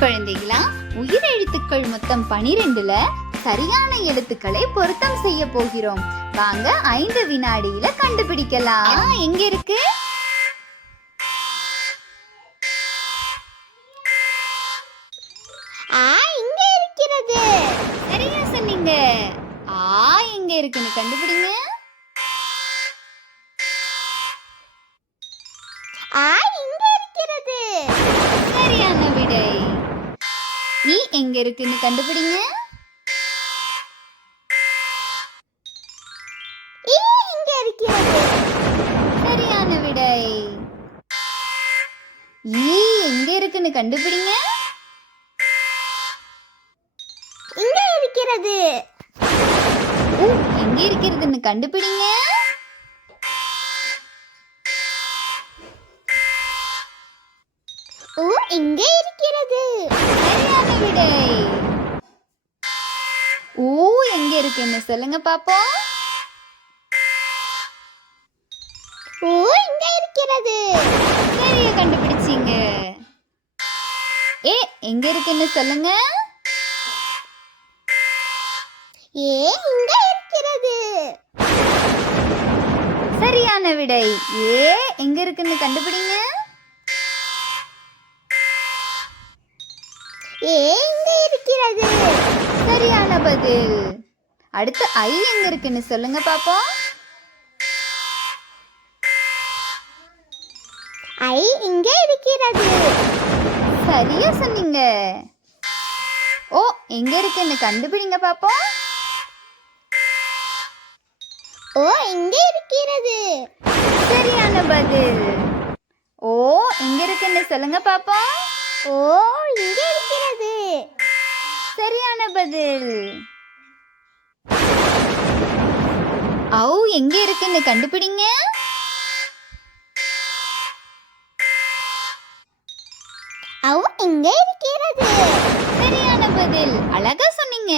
குழந்தைகளா, உயிரெழுத்துக்கள் மொத்தம் 12ல சரியான எழுத்துக்களை பொருத்தம் செய்ய போகிறோம். வாங்க 5 வினாடியில கண்டுபிடிக்கலாம். எங்க இருக்கு? இங்க இருக்கிறது. சரியா சொன்னீங்க. எங்க இருக்குன்னு கண்டுபிடிங்க. இங்க இருக்கிறது. சரியான விடை. எங்க இருக்குன்னு கண்டுபிடிங்க. இங்க இருக்கிறது. சரியான விடை. எங்க இருக்குன்னு கண்டுபிடிங்க. இங்க இருக்கிறது. எங்க இருக்கிறதுன்னு கண்டுபிடிங்க. இங்க இருக்கிறது. சரியான விடை. எங்க இருக்குன்னு சொல்லுங்க பாப்போம். இங்க இருக்கிறது. சரியா கண்டுபிடிச்சீங்க. எங்க இருக்குன்னு சொல்லுங்க. இங்க இருக்கிறது. சரியான விடை. எங்க இருக்குன்னு கண்டுபிடிங்க. இங்க இருக்கிறது. சரியான பதில். அடுத்து எங்க இருக்குன்னு சொல்லுங்க பாப்போம். இங்க இருக்கிறது. சரியா சொன்னீங்க. எங்க இருக்குன்னு கண்டுபிடிங்க பாப்போம். இங்க இருக்கிறது. சரியான பதில். எங்க இருக்குன்னு சொல்லுங்க பாப்போம். இங்க இருக்கிறது. சரியான பதில். எங்க இருக்குன்னு கண்டுபிடிங்க. இங்க இருக்கிறது. சரியான பதில். அழகா சொன்னீங்க.